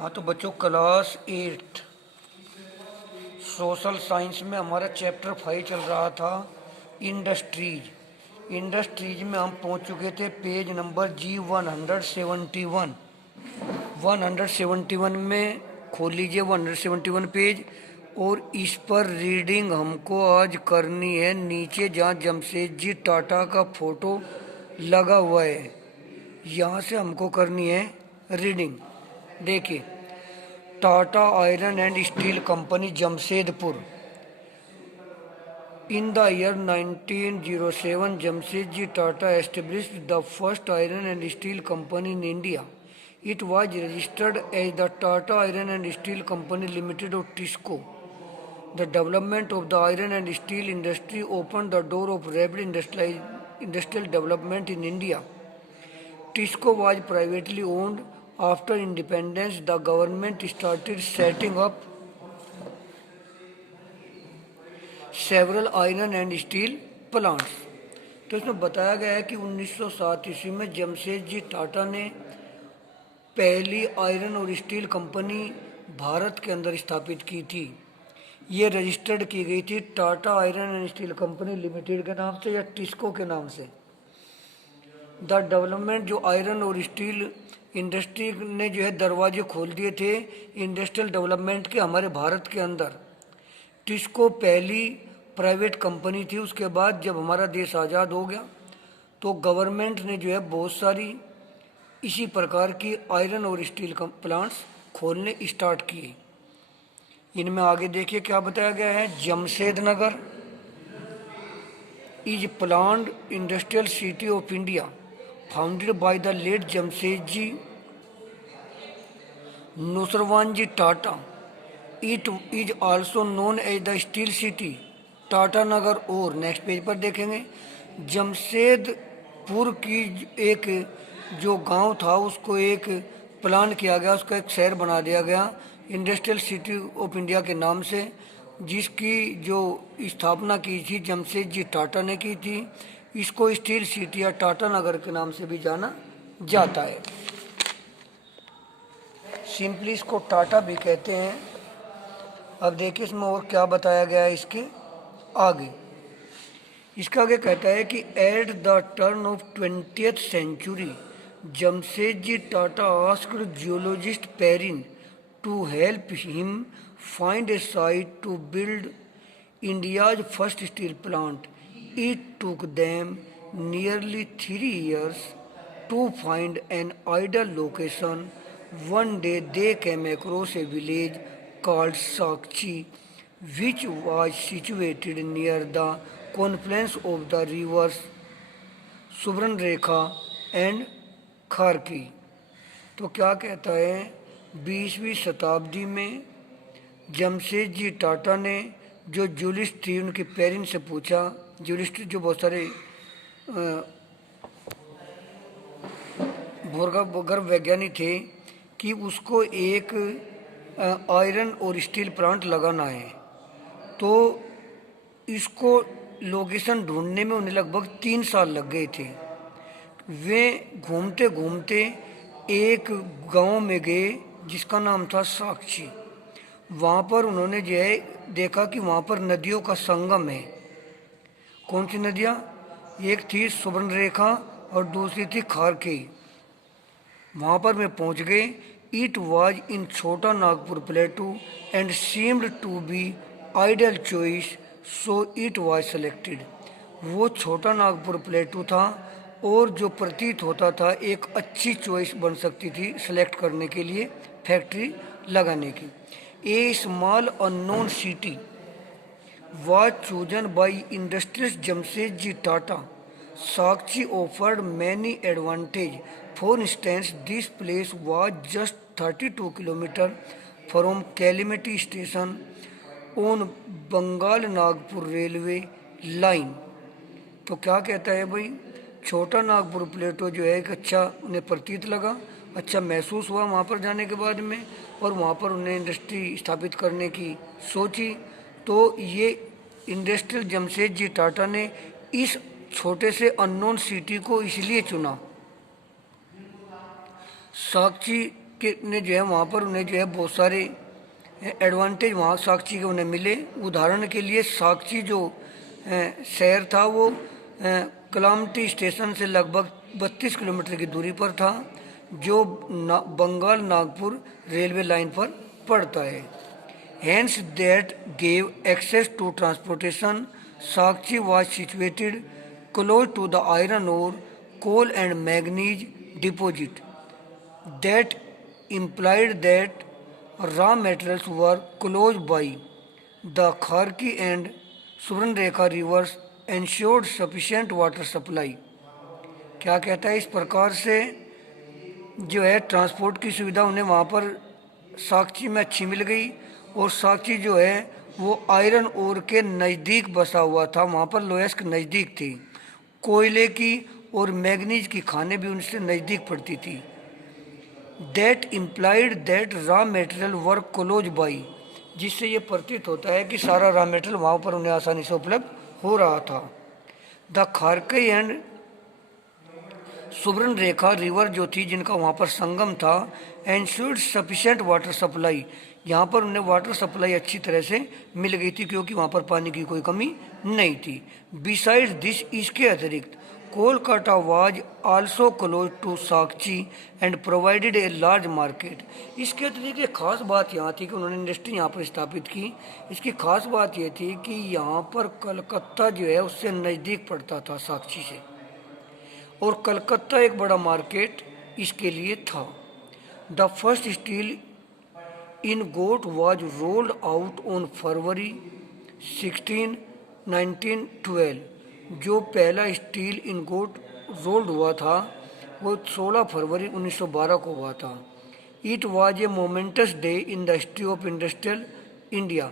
हाँ तो बच्चों क्लास 8 सोशल साइंस में हमारा चैप्टर 5 चल रहा था इंडस्ट्रीज। इंडस्ट्रीज में हम पहुंच चुके थे पेज नंबर G171। 171 में खोल लीजिए 171 पेज। और इस पर रीडिंग हमको आज करनी है नीचे जहाँ जमशेद जी टाटा का फोटो लगा हुआ है, यहाँ से हमको करनी है रीडिंग। देखिए, Tata iron and steel company Jamshedpur. In the year 1907, Jamshedji Tata established the first iron and steel company in India. It was registered as the Tata Iron and Steel Company Limited of TISCO. The development of the iron and steel industry opened the door of rapid industrial development in India. TISCO was privately owned. After independence, the government started setting up several iron and steel plants. तो इसमें बताया गया है कि 1907 ईस्वी में जमशेद जी टाटा ने पहली आयरन और स्टील कंपनी भारत के अंदर स्थापित की थी। ये रजिस्टर्ड की गई थी Tata iron and steel company limited के नाम से या टिस्को के नाम से। द डेवलपमेंट, जो आयरन और स्टील इंडस्ट्री ने जो है दरवाजे खोल दिए थे इंडस्ट्रियल डेवलपमेंट के हमारे भारत के अंदर। टिस्को पहली प्राइवेट कंपनी थी। उसके बाद जब हमारा देश आज़ाद हो गया तो गवर्नमेंट ने जो है बहुत सारी इसी प्रकार की आयरन और स्टील प्लांट्स खोलने स्टार्ट किए। इनमें आगे देखिए क्या बताया गया है। Jamshed Nagar is planned industrial city of India founded by the late Jamshed ji Nusserwan ji Tata. It is also known as the steel city Tata Nagar. और नेक्स्ट पेज पर देखेंगे जमशेदपुर की एक जो गांव था उसको एक प्लान किया गया, उसका एक शहर बना दिया गया इंडस्ट्रियल सिटी ऑफ इंडिया के नाम से, जिसकी जो स्थापना की थी जमशेद जी टाटा ने की थी। इसको स्टील सिटी या टाटा नगर के नाम से भी जाना जाता है। सिंपली इसको टाटा भी कहते हैं। अब देखिए इसमें और क्या बताया गया है इसके आगे। इसका आगे कहता है कि at the turn of 20th century Jamshed ji Tata asked geologist Perin to help him find a site to build India's first steel plant. It took them nearly 3 years to find an ideal location. One day they came across a village called Sakchi, which was situated near the confluence of the rivers Subarnarekha and Kharki। तो क्या कहता है, 20वीं शताब्दी में जमशेद जी टाटा ने जो ज्यूलिस्ट थी उनकी पेरिन से पूछा। ज्यूलिस्ट जो बहुत सारे भूगर्भ वैज्ञानिक थे कि उसको एक आयरन और स्टील प्लांट लगाना है। तो इसको लोकेशन ढूंढने में उन्हें लगभग 3 साल लग गए थे। वे घूमते घूमते एक गांव में गए जिसका नाम था साक्षी। वहाँ पर उन्होंने जो है देखा कि वहाँ पर नदियों का संगम है। कौन सी नदियाँ? एक थी सुवर्णरेखा और दूसरी थी खारकी। वहाँ पर वे पहुँच गए। It was in Chota Nagpur plateau and seemed to be ideal choice, so it was selected. वो छोटा नागपुर प्लेटू था और जो प्रतीत होता था एक अच्छी चॉइस बन सकती थी सेलेक्ट करने के लिए फैक्ट्री लगाने की। A small unknown city was chosen by industrialist Jamshedji ji Tata. Sakchi offered many advantages. For instance, this place was just 32 kilometers from Calamity station on Bengal Nagpur railway line. तो क्या कहता है भाई, छोटा नागपुर प्लेटो जो है एक अच्छा उन्हें प्रतीत लगा, अच्छा महसूस हुआ वहाँ पर जाने के बाद में, और वहाँ पर उन्हें इंडस्ट्री स्थापित करने की सोची। तो ये इंडस्ट्रियल जमशेद जी टाटा ने इस छोटे से अननोन सिटी को इसलिए चुना। साक्षी के ने जो है वहाँ पर उन्हें जो है बहुत सारे एडवांटेज वहाँ साक्षी के उन्हें मिले। उदाहरण के लिए साक्षी जो शहर था वो कलामटी स्टेशन से लगभग 32 किलोमीटर की दूरी पर था, जो बंगाल नागपुर रेलवे लाइन पर पड़ता है। Hence that gave access to transportation. Sakchi was situated close to the iron ore, coal and manganese deposit. That implied that raw materials were close by. The Kharki and Suvarnrekha rivers ensured sufficient water supply. क्या कहता है, इस प्रकार से जो है transport की सुविधा उन्हें वहाँ पर साक्षी में अच्छी मिल गई, और साक्षी जो है वो आयरन ओर के नज़दीक बसा हुआ था, वहाँ पर लोएस्क नज़दीक थी। कोयले की और मैग्नीज की खानें भी उनसे नज़दीक पड़ती थी। That implied that raw material work close by, जिससे ये प्रतीत होता है कि सारा रॉ मेटेरियल वहाँ पर उन्हें आसानी से उपलब्ध हो रहा था। The Kharkai and सुबर्न Rekha river जो थी, जिनका वहाँ पर संगम था, एंश्योर्ड सफिशिएंट वाटर सप्लाई, यहाँ पर उन्हें वाटर सप्लाई अच्छी तरह से मिल गई थी क्योंकि वहाँ पर पानी की कोई कमी नहीं थी। बिसाइड्स दिस, इसके अतिरिक्त Kolkata was also close to Sakchi and provided a large market. इसके अतिरिक्त एक खास बात यहाँ थी कि उन्होंने इंडस्ट्री यहाँ पर स्थापित की। इसकी खास बात यह थी कि यहाँ पर कलकत्ता जो है उससे नज़दीक पड़ता था साक्षी से, और कलकत्ता एक बड़ा मार्केट इसके लिए था। The first steel ingot was rolled out on February 16, 1912। जो पहला स्टील इन गोट रोल्ड हुआ था वो 16 फरवरी 1912 को हुआ था। It was a moments day in the history of industrial India.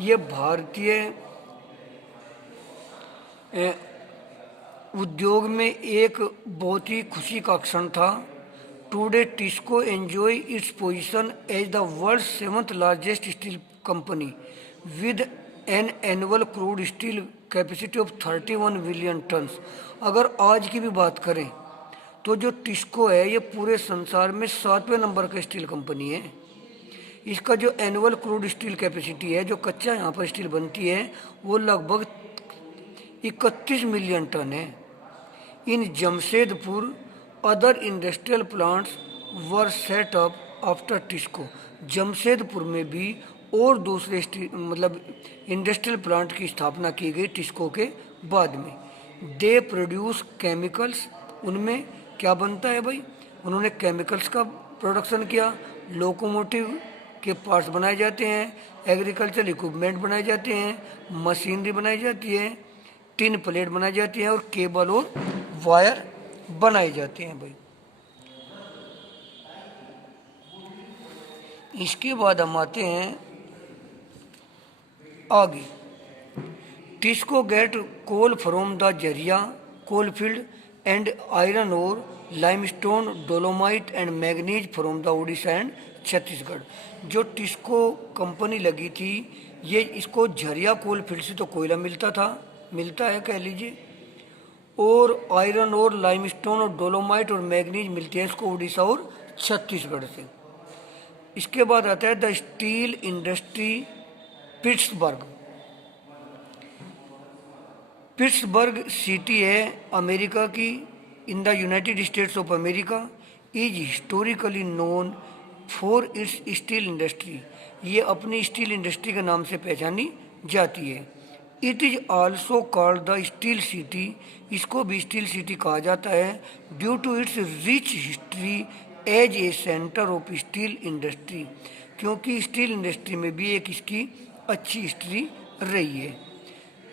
ये भारतीय उद्योग में एक बहुत ही खुशी का क्षण था। Today TISCO enjoy its position as the world 7th largest steel company with an annual crude steel capacity of 31 million tons. अगर आज की भी बात करें तो जो टिस्को है ये पूरे संसार में 7वें नंबर का स्टील कंपनी है। इसका जो एनुअल क्रूड स्टील कैपेसिटी है, जो कच्चा यहाँ पर स्टील बनती है, वो लगभग 31 मिलियन टन है। In Jamshedpur other industrial plants were set up after TISCO. Jamshedpur में भी और दूसरे इंडस्ट्रियल प्लांट की स्थापना की गई टिस्को के बाद में। दे प्रोड्यूस केमिकल्स, उनमें क्या बनता है भाई, उन्होंने केमिकल्स का प्रोडक्शन किया। लोकोमोटिव के पार्ट्स बनाए जाते हैं, एग्रीकल्चर इक्विपमेंट बनाए जाते हैं, मशीनरी बनाई जाती है, टिन प्लेट बनाई जाती है, और केबल और वायर बनाए जाते हैं भाई। इसके बाद हम आते हैं आगे। TISCO get coal from the Jharia coal field and iron ore limestone dolomite and manganese from the Orissa and Chhattisgarh. जो टिस्को कंपनी लगी थी, ये इसको झरिया कोल फील्ड से तो कोयला मिलता है कह लीजिए, और आयरन और लाइमस्टोन और डोलोमाइट और मैग्नीज मिलते हैं इसको उड़ीसा और छत्तीसगढ़ से। इसके बाद आता है the steel industry Pittsburgh. Pittsburgh city है अमेरिका की, in the United states of America, is historically known for its steel industry. ये अपनी स्टील इंडस्ट्री के नाम से पहचानी जाती है। It is also called the steel city, इसको भी स्टील सिटी कहा जाता है, due to its rich history as a centre of steel industry, क्योंकि स्टील इंडस्ट्री में भी एक इसकी अच्छी हिस्ट्री रही है।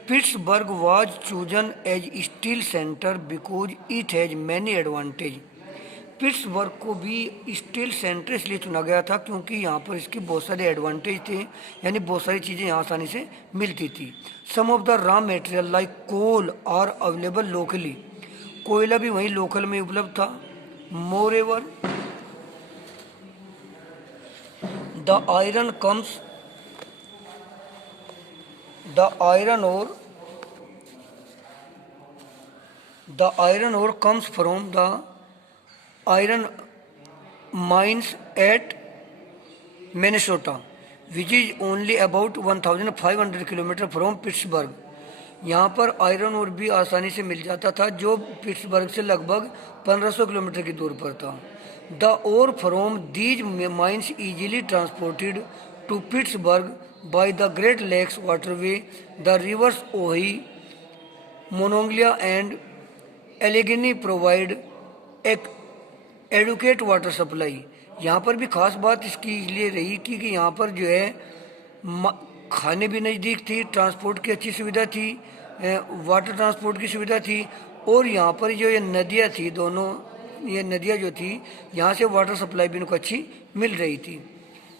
Pittsburgh was chosen as steel centre because it has many advantage. Pittsburgh को भी स्टील सेंटर इसलिए चुना गया था क्योंकि यहाँ पर इसके बहुत सारे एडवांटेज थे, यानी बहुत सारी चीज़ें यहाँ आसानी से मिलती थी। Some of the raw material like coal are available locally, कोयला भी वहीं लोकल में उपलब्ध था। Moreover the iron comes the iron ore comes from the iron mines at Minnesota, which is only about 1500 kilometre from Pittsburgh. यहाँ पर iron और भी आसानी से मिल जाता था जो पिट्सबर्ग से लगभग 1500 किलोमीटर की दूर पर था। The ore from these mines easily transported to Pittsburgh by the Great Lakes waterway, the rivers Ohio, Monongahela and Allegheny provide adequate water supply. यहाँ पर भी खास बात इसकी इसलिए रही कि यहाँ पर जो है खाने भी नज़दीक थी, ट्रांसपोर्ट की अच्छी सुविधा थी, वाटर ट्रांसपोर्ट की सुविधा थी, और यहाँ पर जो ये नदियाँ थी, दोनों ये नदियाँ जो थी यहाँ से वाटर सप्लाई भी इनको अच्छी मिल रही थी।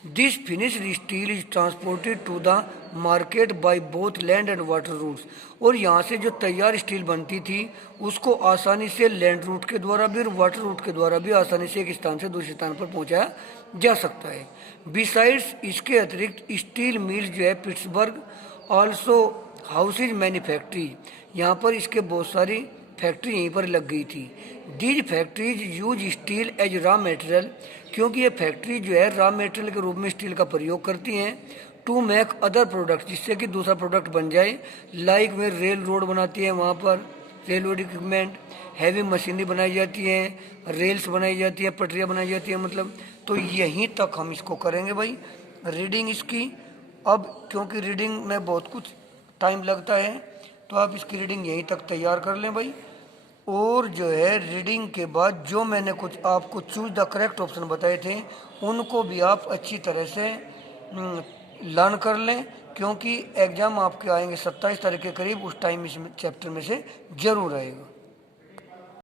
This finished steel is transported to the market by both land and water routes. और यहाँ से जो तैयार स्टील बनती थी उसको आसानी से लैंड रूट के द्वारा भी और वाटर रूट के द्वारा भी आसानी से एक स्थान से दूसरे स्थान पर पहुँचाया जा सकता है। बिसाइड्स इसके अतिरिक्त स्टील मिल्स जो है पिट्सबर्ग ऑल्सो हाउसेज मैन्युफैक्ट्री, यहाँ पर इसके बहुत सारी फैक्ट्री यहीं पर लग गई थी। These factories use steel as raw material, क्योंकि ये फैक्ट्री जो है रॉ मटेरियल के रूप में स्टील का प्रयोग करती हैं। टू मेक अदर प्रोडक्ट, जिससे कि दूसरा प्रोडक्ट बन जाए, लाइक में रेल रोड बनाती है, वहाँ पर रेलवे इक्विपमेंट, हैवी मशीनरी बनाई जाती है, रेल्स बनाई जाती है, पटरियाँ बनाई जाती है, मतलब तो यहीं तक हम इसको करेंगे भाई रीडिंग इसकी। अब क्योंकि रीडिंग में बहुत कुछ टाइम लगता है तो आप इसकी रीडिंग यहीं तक तैयार कर लें भाई। और जो है रीडिंग के बाद जो मैंने कुछ आपको चूज द करेक्ट ऑप्शन बताए थे उनको भी आप अच्छी तरह से लर्न कर लें, क्योंकि एग्ज़ाम आपके आएंगे 27 तारीख के करीब, उस टाइम इस चैप्टर में से ज़रूर आएगा।